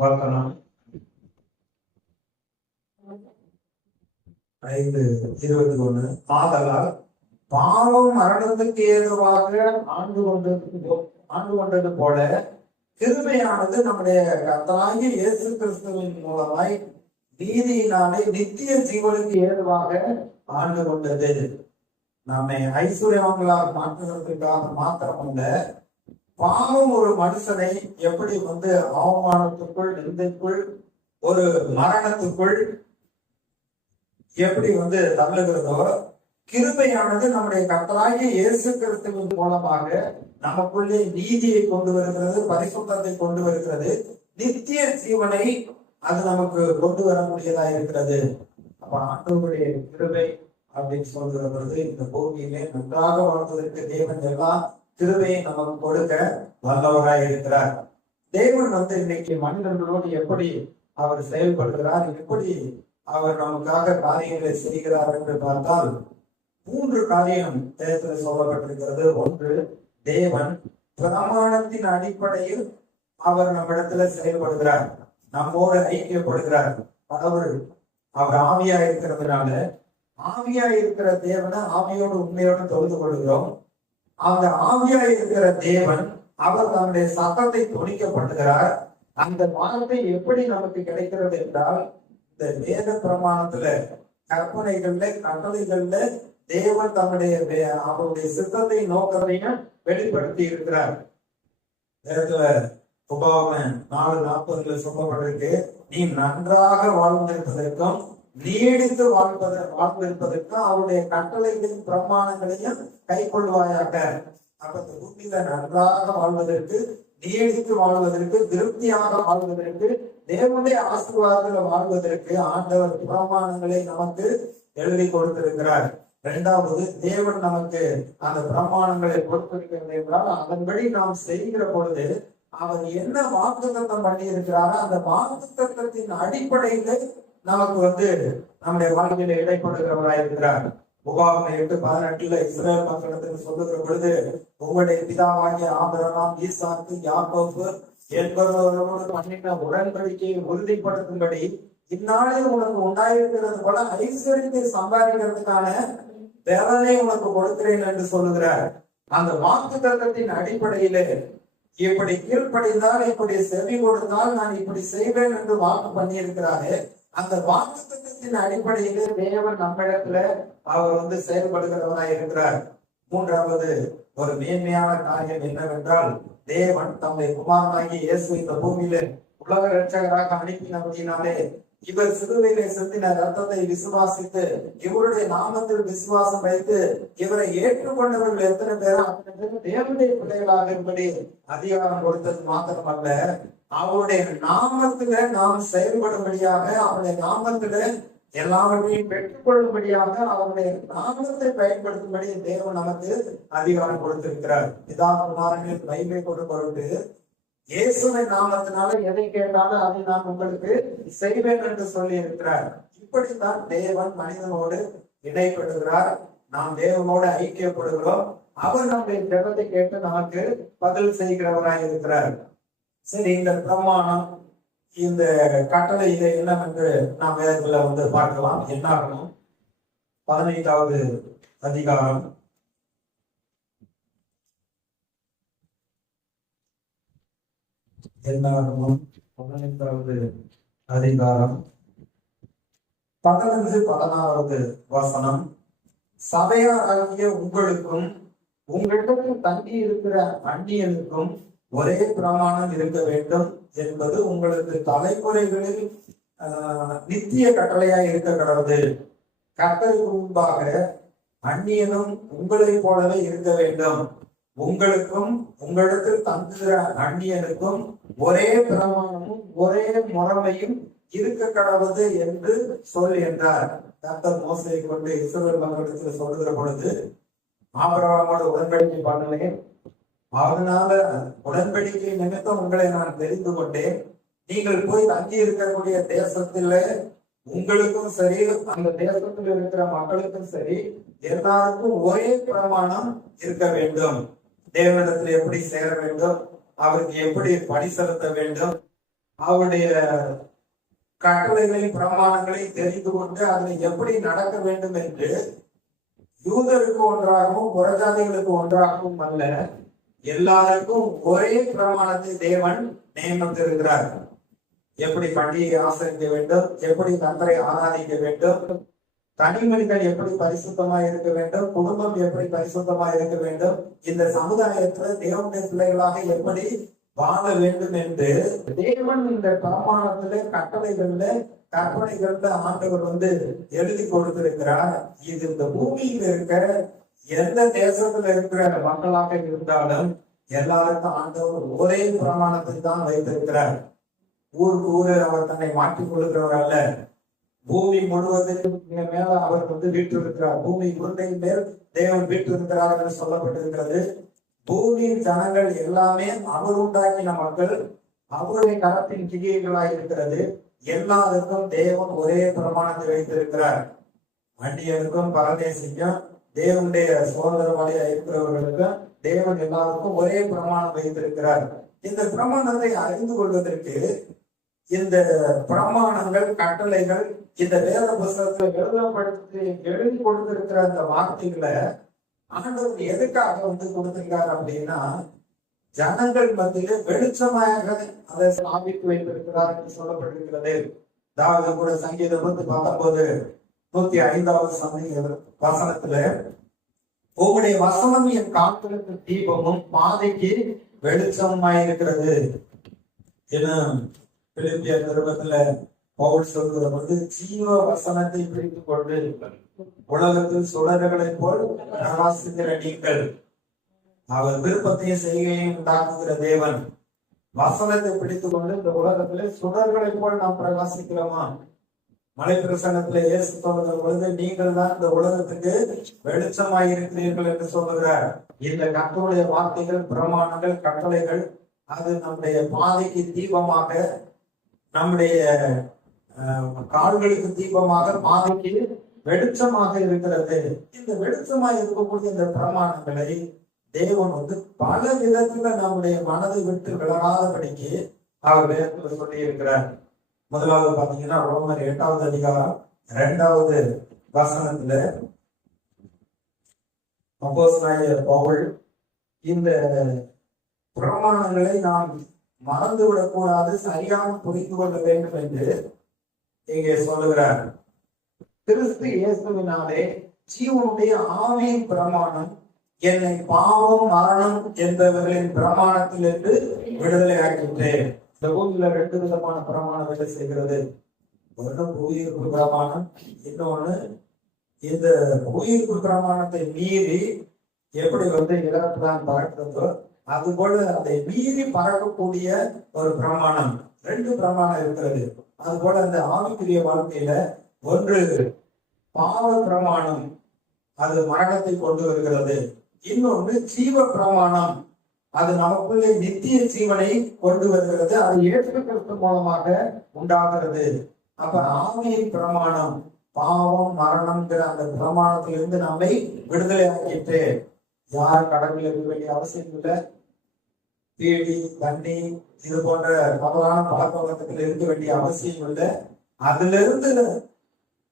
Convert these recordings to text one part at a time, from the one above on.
வசனம் 5:21. ஆதலால் பாவம் மரணத்துக்கு ஏதுவாக ஆண்டு கொண்டது போல கிருபையானது நம்முடைய கர்த்தராகிய இயேசு கிறிஸ்துவின் மூலமாய் நீதியினாலே நித்திய ஜீவனுக்கு ஏதுவாக ஆண்டு கொண்டது. நம்மை ஐஸ்வர்யவான்களாக மாற்றுவதற்காக மாத்திரமல்ல, பாவம் ஒரு மனுஷனை எப்படி அவமானத்துக்குள், நிந்தைக்குள், ஒரு மரணத்துக்குள் எப்படி தள்ளுகிறதோ, கிருபையானது நம்முடைய கர்த்தராகிய இயேசு கிறிஸ்துவின் மூலமாக நமக்குள்ளே நீதியை கொண்டு வருகிறது, பரிசுத்தத்தை கொண்டு வருகிறது, நித்திய ஜீவனை அது நமக்கு கொண்டு வர முடியதா இருக்கிறது. அப்ப ஆண்டவருடைய கிருபை அப்படின்னு சொல்கிற பொழுது இந்த பூமியிலே நன்றாக வாழ்வதற்கு தேவன் எல்லாம் கிருபையை நமக்கு கொடுக்க வல்லவராய் இருக்கிறார். தேவன் இன்னைக்கு மனிதர்களோடு எப்படி அவர் செயல்படுகிறார், எப்படி அவர் நமக்காக காரியங்களை செய்கிறார் என்று பார்த்தால் 3 காரியம் தேவத்தில் சொல்லப்பட்டிருக்கிறது. ஒன்று, தேவன் பிரமாணத்தின் அடிப்படையில் அவர் நம்மிடத்துல செயல்படுகிறார், நம்மோடு ஐக்கியப்படுகிறார். அவர் ஆவியா இருக்கிறதுனால ஆவியா இருக்கிற தேவனை ஆவியோடு உண்மையோடு தொழுது கொள்கிறோம். அந்த ஆவியா இருக்கிற தேவன் அவர் தன்னுடைய சத்தத்தை துணிக்கப்படுகிறார். அந்த வார்த்தை எப்படி நமக்கு கிடைக்கிறது என்றால், இந்த வேத பிரமாணத்துல, கற்பனைகள்ல, கட்டளைகள்ல தேவன் அவருடைய சித்தத்தை நோக்கத்தையும் வெளிப்படுத்தி இருக்கிறார். உபாகமம் 4:40 சொல்லப்பட்டிருக்கு, நீ நன்றாக வாழ்ந்திருப்பதற்கும் நீடித்து வாழ்ந்திருப்பதற்கும் அவருடைய கட்டளைகளையும் பிரமாணங்களையும் கை கொள்வாயாக. அப்ப இந்த பூமியில நன்றாக வாழ்வதற்கு, நீடித்து வாழ்வதற்கு, திருப்தியாக வாழ்வதற்கு, தேவனுடைய ஆசீர்வாதத்துல வாழ்வதற்கு ஆண்டவர் பிரமாணங்களை நமக்கு எழுதி கொடுத்திருக்கிறார். 2வது, தேவன் நமக்கு அந்த பிரமாணங்களை கொடுத்திருக்கிறது என்றால் அதன்படி நாம் செய்கிற பொழுது அவர் என்ன வாக்குத்தத்தம் பண்ணி இருக்கிறாரோ அந்த வாக்குத்தத்தத்தின் அடிப்படையில நமக்கு நம்முடைய வாழ்க்கையில இடைப்படுகிறவராய் இருக்கிறார். உபாகமம் 8:18 இஸ்ரவேல் மக்களிடத்தில் சொல்லுகிற பொழுது, உங்களுடைய பிதாவாகிய ஆபிரகாம், ஈசாக்கு, யாக்கோபு என்பவர்களோடு பண்ணின உடன்படிக்கையை உறுதிப்படுத்தும்படி இந்நாளே உனக்கு உண்டாயிருக்கிறது போல ஐஸ்வர்யத்தை சம்பாதிக்கிறதுக்கான வேதனை உனக்கு கொடுக்கிறேன் என்று சொல்லுகிறார். அந்த வாக்குத்தத்தத்தின் அடிப்படையிலே இப்படி கீழ்ப்படிந்தால், இப்படி செவி கொடுத்தால் நான் இப்படி செய்வேன் என்று வாக்கு பண்ணி இருக்கிறாரு. அந்த வாக்குத்தத்தத்தின் அடிப்படையிலே தேவன் நம்மிடத்துல அவர் செயல்படுகிறவராய் இருக்கிறார். 3வது ஒரு மேன்மையான காரியம் என்னவென்றால், தேவன் தம்முடைய குமாரனாகிய இயேசு இந்த பூமியில உலக ரட்சகராக அனுப்பினபடினாலே இவர் சிலுவையிலே சிந்தின ரத்தத்தை விசுவாசித்து இவருடைய நாமத்தில் விசுவாசம் வைத்து இவரை ஏற்றுக்கொண்டவர்கள் எத்தனை பேரோ அத்தனை பேர் தேவனுடைய பிள்ளைகளாக இருப்படி அதிகாரம் கொடுத்தது மாத்திரமல்ல, அவருடைய நாமத்துல நாம் செயல்படும்படியாக, அவருடைய நாமத்துல எல்லாவற்றையும் பெற்றுக்கொள்ளும்படியாக அவருடைய நாமத்தை பயன்படுத்தும்படி தேவன் நமக்கு அதிகாரம் கொடுத்திருக்கிறார். இதான் குமாரனின் மகிமை கொண்டு பொருட்டு இயேசுவின் நாமத்தினால எதை கேட்டாலும் அதை நான் உங்களுக்கு செய்வேன் என்று சொல்லி இருக்கிறார். இப்படித்தான் தேவன் மனிதனோடு இடைப்படுகிறார். நாம் தேவனோடு ஐக்கியப்படுகிறோம். அவர் நம்முடைய ஜெபத்தை கேட்டு நமக்கு பதில் செய்கிறவராய் இருக்கிறார். சரி, இந்த பிரமாணம், இந்த கட்டளை இதை என்னவென்று நாம் வேதத்துல பார்க்கலாம். என்ன ஆகணும்? 15வது அதிகாரம் என்னாகணும்? 15வது அதிகாரம் 15-16 வசனம். சபையாராகிய உங்களுக்கும் உங்களிடத்தில் தங்கி இருக்கிற அந்நியனுக்கும் ஒரே பிரமாணம் இருக்க வேண்டும் என்பது உங்களுக்கு தலைமுறைகளில் நித்திய கட்டளையாய் இருக்க கடவுது. கர்த்தருக்கு முன்பாக அந்நியனும் உங்களை போலவே இருக்க வேண்டும். உங்களுக்கும் உங்களிடத்தில் தங்குகிற அந்நியனுக்கும் ஒரே பிரமாணமும் ஒரே முறைமையும் இருக்க கடவுது என்று சொல் என்றார். கர்த்தர் மோசேயை கொண்டு இஸ்ரவேல் மக்களிடத்தில் சொல்லுகிற பொழுது, ஆபிரகாமோடு உடன்படிக்கை பண்ணுவேன், அதனால உடன்படிக்கை நிமித்தம் உங்களை நான் தெரிந்து கொண்டேன். நீங்கள் போய் தங்கி இருக்கக்கூடிய தேசத்துல உங்களுக்கும் சரி, அந்த தேசத்தில் இருக்கிற மக்களுக்கும் சரி, எல்லாருக்கும் ஒரே பிரமாணம் இருக்க வேண்டும். தேவனிடத்தில் எப்படி சேர வேண்டும், அவருக்கு எப்படி பணி செலுத்த வேண்டும், அவருடைய கட்டளைகளை பிரமாணங்களை தெரிந்து கொண்டு அதில் எப்படி நடக்க வேண்டும் என்று யூதருக்கு ஒன்றாகவும் புறஜாதிகளுக்கு ஒன்றாகவும் அல்ல, எல்லாருக்கும் ஒரே பிரமாணத்தை தேவன் நியமித்திருக்கிறார். எப்படி பண்டிகை ஆசரிக்க வேண்டும், எப்படி கர்த்தரை ஆராதிக்க வேண்டும், தனி மனிதன் எப்படி பரிசுத்தமா இருக்க வேண்டும், குடும்பம் எப்படி பரிசுத்தமா இருக்க வேண்டும், இந்த சமுதாயத்துல தேவனுடைய பிள்ளைகளாக எப்படி வாழ வேண்டும் என்று தேவன் இந்த பிரமாணத்துல கட்டளைகள்ல கற்பனைகள்ல ஆண்டவர் எழுதி கொடுத்திருக்கிறார். இது இந்த பூமியில இருக்க எந்த தேசத்துல இருக்கிற மக்களாக இருந்தாலும் எல்லாருக்கும் ஆண்டவர் ஒரே பிரமாணத்தை தான் வைத்திருக்கிறார். ஊருக்கு ஊரு அவர் தன்னை மாற்றிக் கொள்கிறவர் அல்ல. பூமி முழுவதும் மேல அவர் வீற்றிருக்கிறார். பூமி உருண்டையின் மேல் தேவன் வீற்றிருக்கிறார் என்று சொல்லப்பட்டிருக்கிறது. பூமியின் ஜனங்கள் எல்லாமே அவர் உண்டாக்கின மக்கள், அவருடைய கரத்தின் கிரியைகளாய் இருக்கிறது. எல்லாருக்கும் தேவன் ஒரே பிரமாணத்தை வைத்திருக்கிறார். அந்நியனுக்கும் பரதேசிக்கும் தேவனுடைய சுதந்திரவாளியா இருக்கிறவர்களுக்கும் தேவன் எல்லாருக்கும் ஒரே பிரமாணம் வைத்திருக்கிறார். இந்த பிரமாணத்தை அறிந்து கொள்வதற்கு இந்த பிரமாணங்கள் கட்டளைகள் இந்த வேத புஸ்தகத்தை எழுதி கொடுத்திருக்கிற அந்த வார்த்தைகளை ஆண்டவர் எதுக்காக கொடுத்திருக்காரு அப்படின்னா, ஜனங்கள் மத்தியிலே வெளிச்சமாக அதை ஸ்தாபித்து வைத்திருக்கிறார் என்று சொல்லப்பட்டிருக்கிறது. அதாவது கூட சங்கீதம் 19 105 வசனத்துல, உங்களுடைய வசனம் என் கால்களுக்கு தீபமும் பாதைக்கு வெளிச்சமாயிருக்கிறது என பிலிப்பியர் நிருபத்துல பவுல் சொல்வது, ஜீவ வசனத்தை பிடித்துக் கொண்டு உலகத்தில் சுடர்களை போல் பிரகாசிக்கிற நீங்கள், அவர் விருப்பத்தையும் செய்கையும் உண்டாக்குகிற தேவன். வசனத்தை பிடித்துக் கொண்டு இந்த உலகத்திலே சுடர்களை போல் நாம் பிரகாசிக்கிறோமா? மலை பிரசங்கத்திலே இயேசு சொல்லுகிற பொழுது, நீங்கள் தான் இந்த உலகத்துக்கு வெளிச்சமாயிருக்கிறீர்கள் என்று சொல்லுகிறார். இந்த கர்த்தருடைய வார்த்தைகள், பிரமாணங்கள், கட்டளைகள் அது நம்முடைய பாதைக்கு தீபமாக, நம்முடைய கால்களுக்கு தீபமாக, பாதைக்கு வெளிச்சமாக இருக்கிறது. இந்த வெளிச்சமாக இருக்கக்கூடிய இந்த பிரமாணங்களை தேவன் பல விதத்துல நம்முடைய மனதை விட்டு விலகாதபடிக்கு அவர் வேதத்துல சொல்லி இருக்கிறார். முதலாவது பாத்தீங்கன்னா ரோமர் 8வது அதிகாரம் 2வது வசனத்துல அப்போஸ்தலனாகிய பவுல் இந்த பிரமாணங்களை நாம் மறந்துவிடக் கூடாது, சரியாக புரிந்து கொள்ள வேண்டும் என்று இங்கே சொல்லுகிறார். கிறிஸ்து இயேசுவினாலே ஜீவனுடைய ஆவியின் பிரமாணம் என்னை பாவம் மரணம் என்பவர்களின் பிரமாணத்திலிருந்து விடுதலை ஆக்கின்றேன். இந்த பூமியில 2 விதமான பிரமாணம் வேலை செய்கிறது. ஒன்று புவியீர்ப்பு பிரமாணம், இன்னொன்னு இந்த புவியீர்ப்பு பிரமாணத்தை மீறி எப்படி இறப்புதான் பறக்கிறதோ அது போல அதை மீறி பறக்கக்கூடிய ஒரு பிரமாணம், 2 பிரமாணம் இருக்கிறது. அது போல அந்த ஆவிக்குரிய வாழ்க்கையில ஒன்று பாவ பிரமாணம், அது மரணத்தை கொண்டு வருகிறது. இன்னொன்று ஜீவ பிரமாணம், அது நமக்குள்ளே நித்திய ஜீவனை கொண்டு வருகிறது. அது இயேசு கிறிஸ்து மூலமாக உண்டாகிறது. அப்ப ஆவியின் பிரமாணம் பாவம் மரணம்ங்கிற அந்த பிரமாணத்திலிருந்து நம்மை விடுதலை ஆக்கிட்டு யார் கடவுள் இருக்க வேண்டிய அவசியம் இல்லை. பீடி தண்ணி இது போன்ற தவறான பழக்க வழக்கத்தில் இருக்க வேண்டிய அவசியம் இல்லை. அதுல இருந்து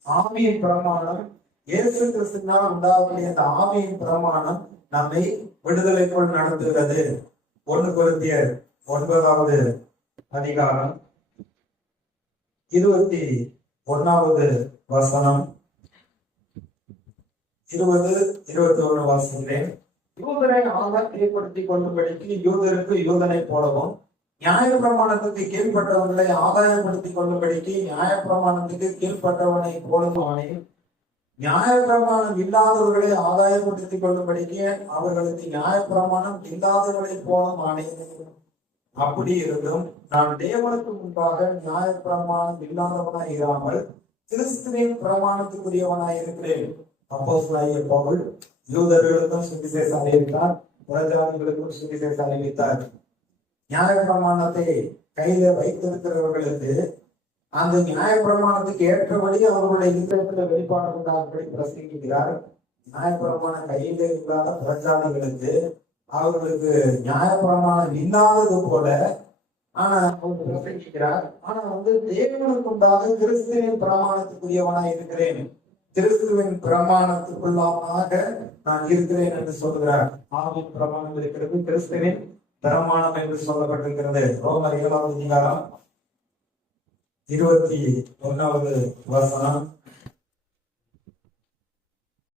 ஆவியின் பிரமாணம், இயேசு கிறிஸ்துவினால் உண்டாகக்கூடிய அந்த ஆவியின் பிரமாணம் நம்மை விடுதலைக்குள் நடத்துகிறது. 1 கொரிந்தியர் 9வது அதிகாரம் 21வது வசனம் 20-21 வாசிக்கிறேன். யூதரை ஆதாயப்படுத்திக் கொள்ளும்படிக்கு யூதருக்கு யூதனை போலவும், நியாய பிரமாணத்துக்கு கீழ்பட்டவர்களை ஆதாயப்படுத்திக் கொள்ளும்படிக்கு நியாய பிரமாணத்துக்கு கீழ்பட்டவனை போலவும் ஆனேன். நியாய பிரமாணம் இல்லாதவர்களை ஆதாயப்படுத்திக் கொள்ளும்படிக்கு அவர்களுக்கு நியாய பிரமாணம் இல்லாதவர்களை போலவும் ஆனேன். அப்படி இருந்தும் நான் தேவனுக்கு முன்பாக நியாய பிரமாணம் இல்லாதவனாய் இராமல் கிறிஸ்துவின் பிரமாணத்துக்குரியவனாய் இருக்கிறேன். அப்போஸ்தலனாகிய பவுல் யூதர்களுக்கும் சுவிசேஷம் அறிவித்தார், புறஜாதிகளுக்கும் சுவிசேஷம் அறிவித்தார். நியாய பிரமாணத்தை கையில வைத்திருக்கிறவர்களுக்கு அந்த நியாய பிரமாணத்துக்கு ஏற்றபடி அவர்களுடைய இதயத்துல வெளிப்பாடு உண்டாகும்படி பிரசங்கிக்கிறார். நியாய பிரமாணம் கையில இல்லாத புறஜாதிகளுக்கு அவர்களுக்கு நியாய பிரமாணம் இல்லாதது போல ஆனா அவர் பிரசங்கிக்கிறார். ஆனா தேவனுக்கு உண்டாக கிறிஸ்துவின் பிரமாணத்துக்குரியவனாய் இருக்கிறேன், கிறிஸ்துவின் பிரமாணத்துக்குள்ளாக நான் இருக்கிறேன் என்று சொல்கிறார். ஆவின் பிரமாணம் இருக்கிறது, கிறிஸ்துவின் பிரமாணம் என்று சொல்லப்பட்டிருக்கிறது. ரோமர் 7வது அதிகாரம் 21வது வசனம்.